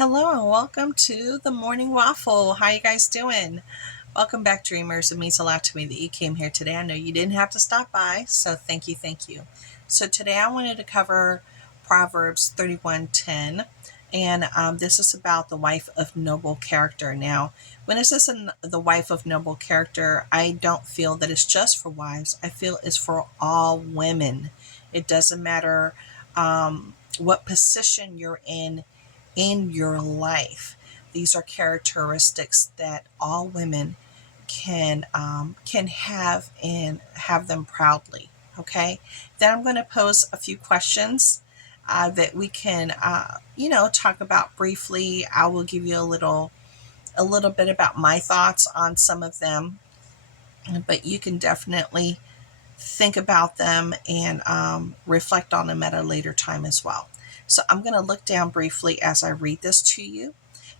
Hello and welcome to the Morning Waffle. How you guys doing? Welcome back, dreamers. It means a lot to me that you came here today. I know you didn't have to stop by, so thank you, thank you. So today I wanted to cover Proverbs 31:10, and this is about the wife of noble character. Now, when it says the wife of noble character, I don't feel that it's just for wives. I feel it's for all women. It doesn't matter what position you're in your life. These are characteristics that all women can have and have them proudly. Okay. Then I'm going to pose a few questions that we can, talk about briefly. I will give you a little bit about my thoughts on some of them, but you can definitely think about them and reflect on them at a later time as well. So I'm going to look down briefly as I read this to you.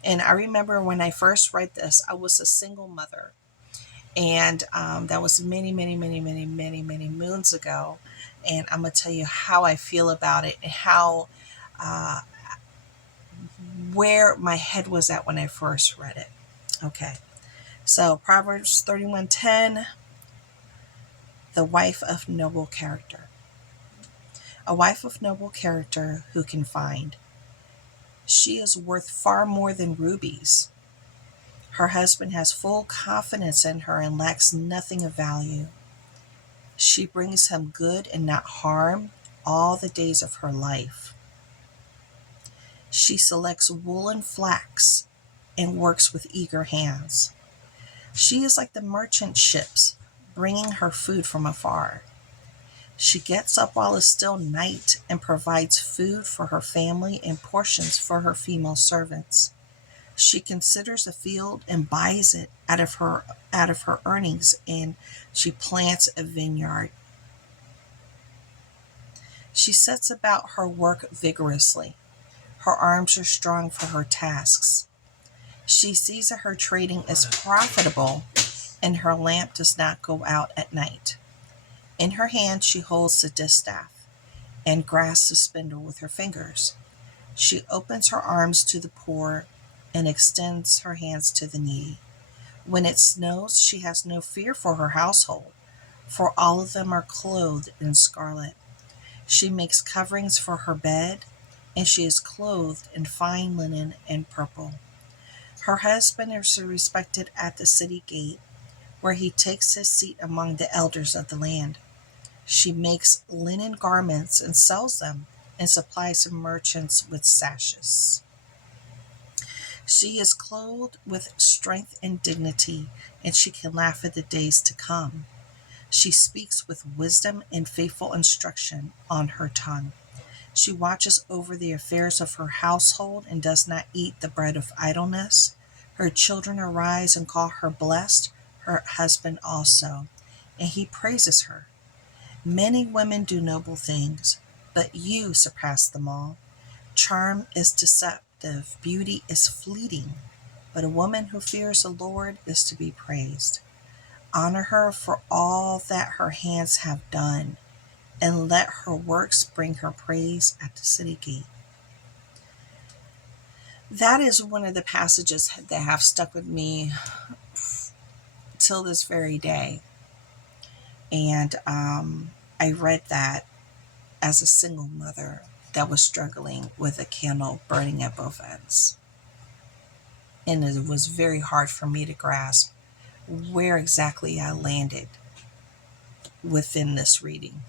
And I remember when I first read this, I was a single mother. And that was many, many, many, many, many, many moons ago. And I'm going to tell you how I feel about it and how, uh, where my head was at when I first read it. Okay. So Proverbs 31:10, the wife of noble character. A wife of noble character who can find. She is worth far more than rubies. Her husband has full confidence in her and lacks nothing of value. She brings him good and not harm all the days of her life. She selects wool and flax and works with eager hands. She is like the merchant ships, bringing her food from afar. She gets up while it's still night and provides food for her family and portions for her female servants. She considers a field and buys it out of her earnings, and she plants a vineyard. She sets about her work vigorously. Her arms are strong for her tasks. She sees that her trading is profitable, and her lamp does not go out at night. In her hand she holds the distaff and grasps the spindle with her fingers. She opens her arms to the poor and extends her hands to the needy. When it snows, she has no fear for her household, for all of them are clothed in scarlet. She makes coverings for her bed, and she is clothed in fine linen and purple. Her husband is respected at the city gate, where he takes his seat among the elders of the land. She makes linen garments and sells them, and supplies the merchants with sashes. She is clothed with strength and dignity, and she can laugh at the days to come. She speaks with wisdom and faithful instruction on her tongue. She watches over the affairs of her household and does not eat the bread of idleness. Her children arise and call her blessed, her husband also, and he praises her. Many women do noble things, but you surpass them all. Charm is deceptive, beauty is fleeting, but a woman who fears the Lord is to be praised. Honor her for all that her hands have done, and let her works bring her praise at the city gate. That is one of the passages that have stuck with me till this very day. And I read that as a single mother that was struggling with a candle burning at both ends. And it was very hard for me to grasp where exactly I landed within this reading.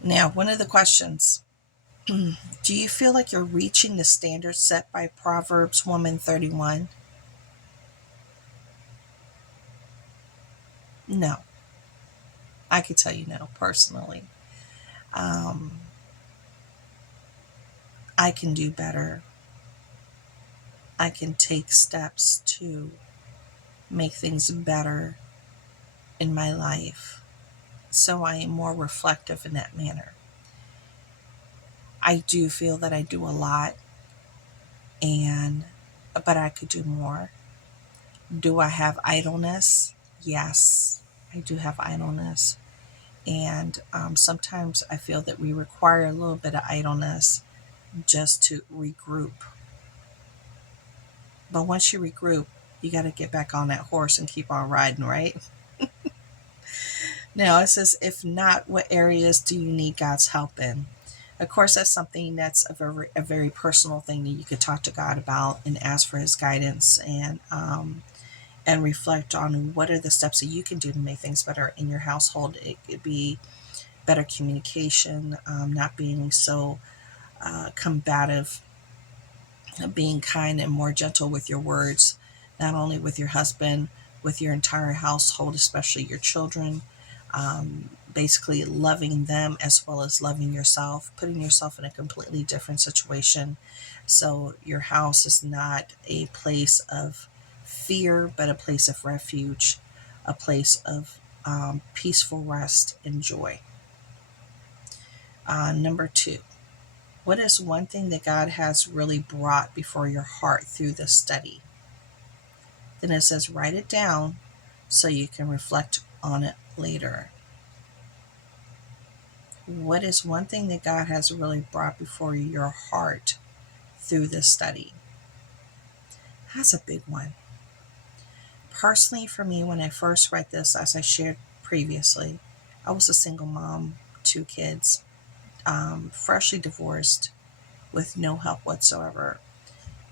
Now, one of the questions, do you feel like you're reaching the standards set by Proverbs Woman 31? No. I could tell you no, personally. Um, I can do better. I can take steps to make things better in my life. So I am more reflective in that manner. I do feel that I do a lot, and but I could do more. Do I have idleness? Yes, I do have idleness. And sometimes I feel that we require a little bit of idleness just to regroup. But once you regroup, you got to get back on that horse and keep on riding, right? Now it says, if not, what areas do you need God's help in? Of course, that's something that's a very personal thing that you could talk to God about and ask for His guidance, and reflect on what are the steps that you can do to make things better in your household. It could be better communication, not being so combative, being kind and more gentle with your words, not only with your husband, with your entire household, especially your children. Basically loving them as well as loving yourself, putting yourself in a completely different situation. So your house is not a place of fear, but a place of refuge, a place of peaceful rest and joy. Number 2, what is one thing that God has really brought before your heart through this study? Then it says, write it down so you can reflect on it later. What is one thing that God has really brought before your heart through this study? That's a big one. Personally, for me, when I first read this, as I shared previously, I was a single mom, 2 kids, freshly divorced, with no help whatsoever,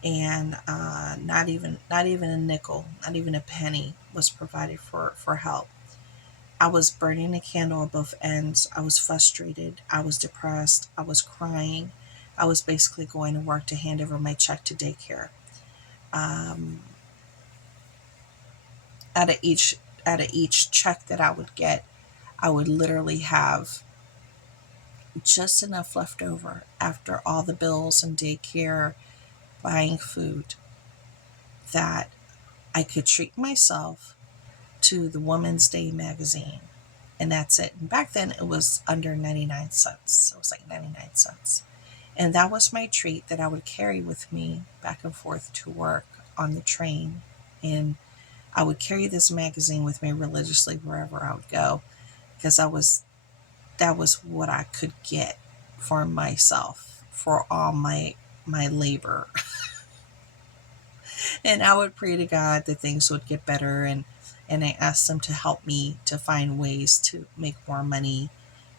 and not even a nickel, not even a penny was provided for help. I was burning a candle at both ends. I was frustrated. I was depressed. I was crying. I was basically going to work to hand over my check to daycare. Um, out of each check that I would get, I would literally have just enough left over after all the bills and daycare, buying food, that I could treat myself to the Woman's Day magazine. And that's it. And back then it was under 99 cents. It was like 99 cents. And that was my treat that I would carry with me back and forth to work on the train. And I would carry this magazine with me religiously wherever I would go, because that was what I could get for myself, for all my labor. And I would pray to God that things would get better, and I asked Him to help me to find ways to make more money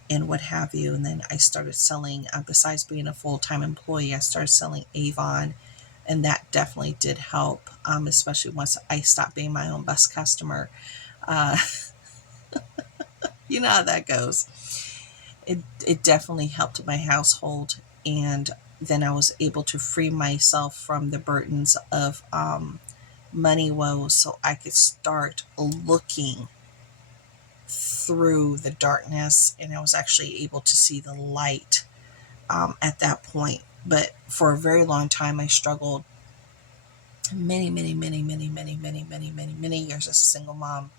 and what have you. And then I started selling, besides being a full-time employee, I started selling Avon, and that definitely did help, especially once I stopped being my own best customer. Uh, you know how that goes. It definitely helped my household, and then I was able to free myself from the burdens of money woes, so I could start looking through the darkness, and I was actually able to see the light at that point. But for a very long time, I struggled many, many, many, many, many, many, many, many, many years as a single mom,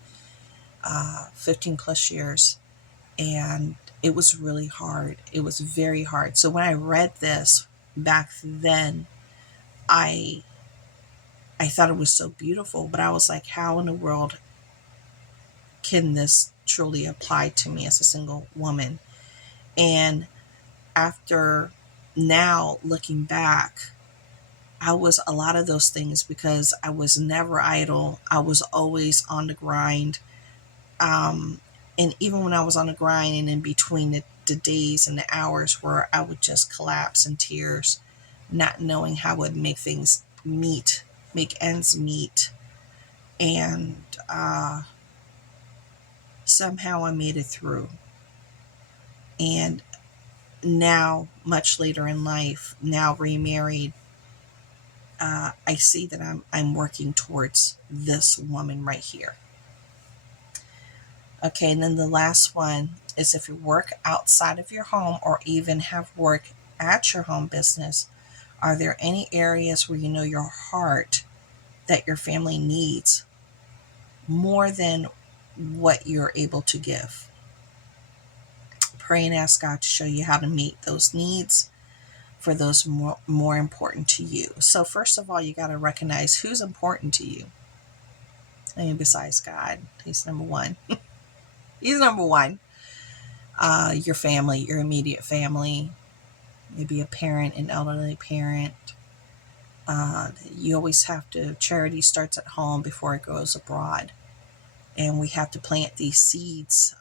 15 plus years. And it was really hard. It was very hard. So when I read this back then, I thought it was so beautiful, but I was like, how in the world can this truly apply to me as a single woman? And after now looking back, I was a lot of those things because I was never idle. I was always on the grind. And even when I was on the grind and in between the days and the hours where I would just collapse in tears, not knowing how I would make ends meet. And somehow I made it through. And now, much later in life, now remarried, I see that I'm working towards this woman right here. Okay, and then the last one is, if you work outside of your home or even have work at your home business, are there any areas where you know your heart that your family needs more than what you're able to give? Pray and ask God to show you how to meet those needs for those more important to you. So first of all, you got to recognize who's important to you. I mean, besides God, He's number one. He's number one. your family, your immediate family, maybe a parent, an elderly parent. You always have to, charity starts at home before it goes abroad. And we have to plant these seeds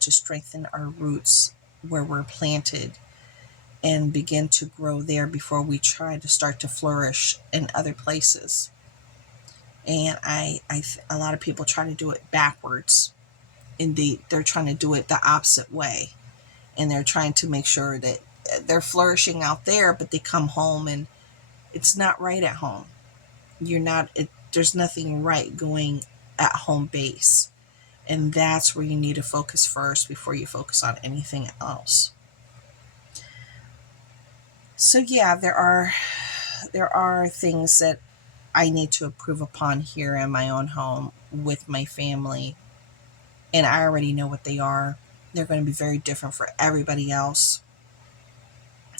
to strengthen our roots where we're planted and begin to grow there before we try to start to flourish in other places. And a lot of people try to do it backwards. Indeed, they're trying to do it the opposite way. And they're trying to make sure that they're flourishing out there, but they come home and it's not right at home. There's nothing right going at home base. And that's where you need to focus first before you focus on anything else. So yeah, there are things that I need to improve upon here in my own home with my family. And I already know what they are. They're going to be very different for everybody else.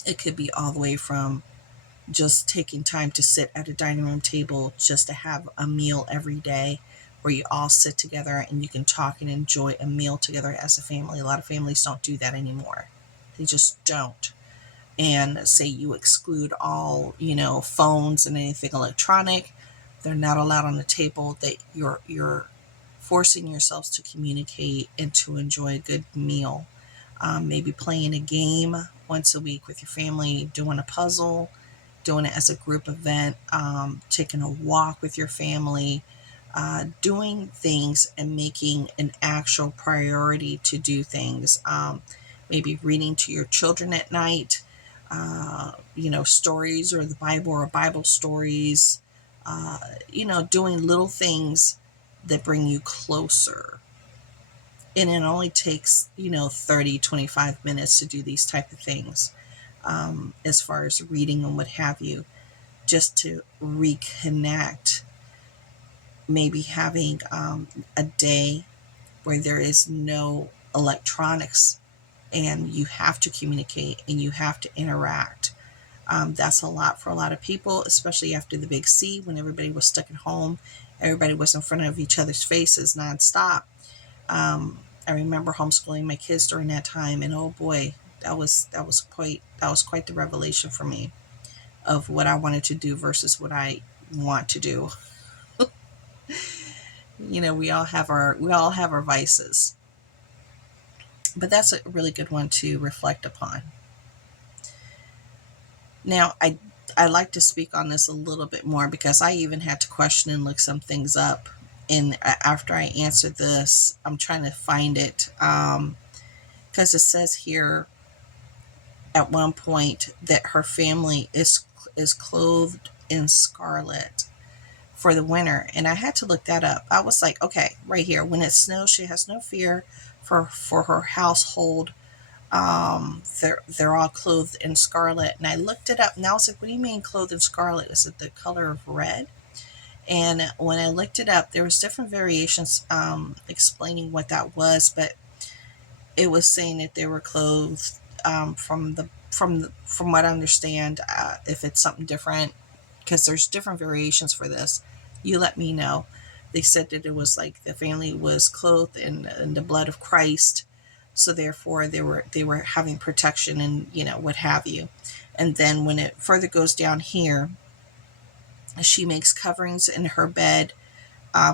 It could be all the way from just taking time to sit at a dining room table just to have a meal every day where you all sit together and you can talk and enjoy a meal together as a family. A lot of families don't do that anymore. They just don't. And say you exclude all, phones and anything electronic. They're not allowed on the table. That you're forcing yourselves to communicate and to enjoy a good meal. Maybe playing a game once a week with your family, doing a puzzle, doing it as a group event, taking a walk with your family, doing things and making an actual priority to do things. Maybe reading to your children at night, stories or the Bible or Bible stories, doing little things that bring you closer. And it only takes, 30, 25 minutes to do these type of things, as far as reading and what have you, just to reconnect. Maybe having a day where there is no electronics and you have to communicate and you have to interact. That's a lot for a lot of people, especially after the big C, when everybody was stuck at home. Everybody was in front of each other's faces nonstop. I remember homeschooling my kids during that time, and oh boy, that was quite the revelation for me of what I wanted to do versus what I want to do. We all have our vices, but that's a really good one to reflect upon. Now, I like to speak on this a little bit more because I even had to question and look some things up. And after I answered this, I'm trying to find it, because it says here at one point that her family is clothed in scarlet for the winter. And I had to look that up. I was like, okay, right here, when it snows, she has no fear for her household. They're all clothed in scarlet. And I looked it up and I was like, what do you mean clothed in scarlet? Is it the color of red? And when I looked it up, there was different variations explaining what that was, but it was saying that they were clothed from what I understand. If it's something different, because there's different variations for this, you let me know. They said that it was like the family was clothed in the blood of Christ, so therefore they were having protection and what have you. And then when it further goes down here, she makes coverings in her bed.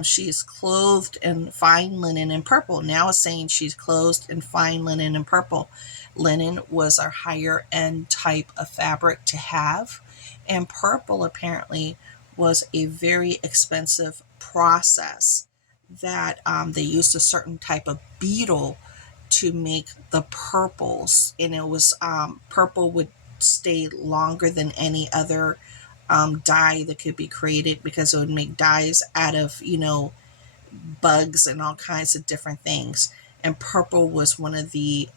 She is clothed in fine linen and purple. Now it's saying she's clothed in fine linen and purple. Linen was our higher end type of fabric to have. And purple apparently was a very expensive process that they used a certain type of beetle to make the purples. And it was purple would stay longer than any other dye that could be created, because it would make dyes out of bugs and all kinds of different things. And purple was one of the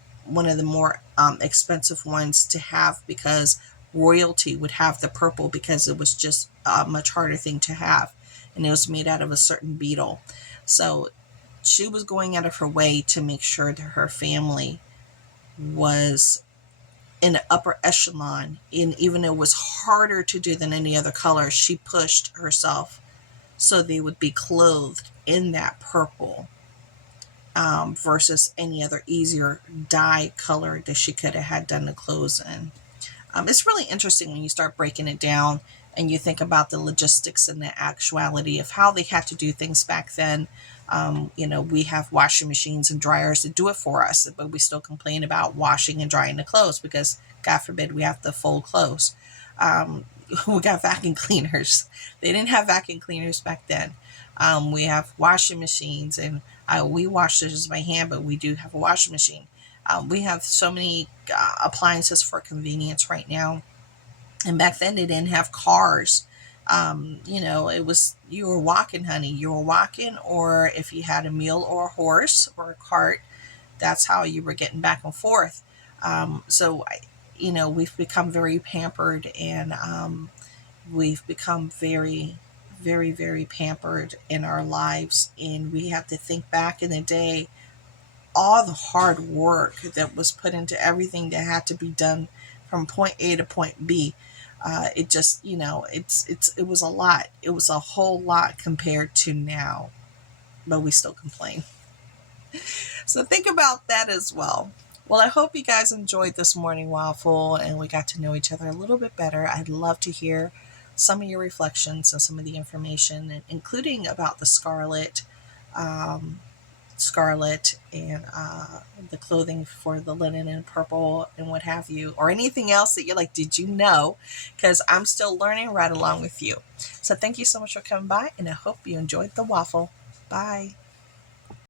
more expensive ones to have, because royalty would have the purple because it was just a much harder thing to have, and it was made out of a certain beetle. So she was going out of her way to make sure that her family was in the upper echelon, and even though it was harder to do than any other color, she pushed herself so they would be clothed in that purple. versus any other easier dye color that she could have had done the clothes in. It's really interesting when you start breaking it down and you think about the logistics and the actuality of how they had to do things back then. We have washing machines and dryers that do it for us, but we still complain about washing and drying the clothes because, God forbid, we have to fold clothes. We got vacuum cleaners. They didn't have vacuum cleaners back then. We have washing machines, and we wash dishes by hand, but we do have a washing machine. We have so many appliances for convenience right now. And back then they didn't have cars. It was, you were walking, honey. You were walking, or if you had a mule or a horse or a cart, that's how you were getting back and forth. We've become very pampered, and we've become very, very, very pampered in our lives. And we have to think back in the day, all the hard work that was put into everything that had to be done from point A to point B. It just, it was a lot. It was a whole lot compared to now, but we still complain. So think about that as well. Well, I hope you guys enjoyed this morning waffle and we got to know each other a little bit better. I'd love to hear some of your reflections and some of the information, including about the scarlet, and the clothing for the linen and purple and what have you, or anything else that you're like, did you know? Because I'm still learning right along with you. So thank you so much for coming by, and I hope you enjoyed the waffle. Bye.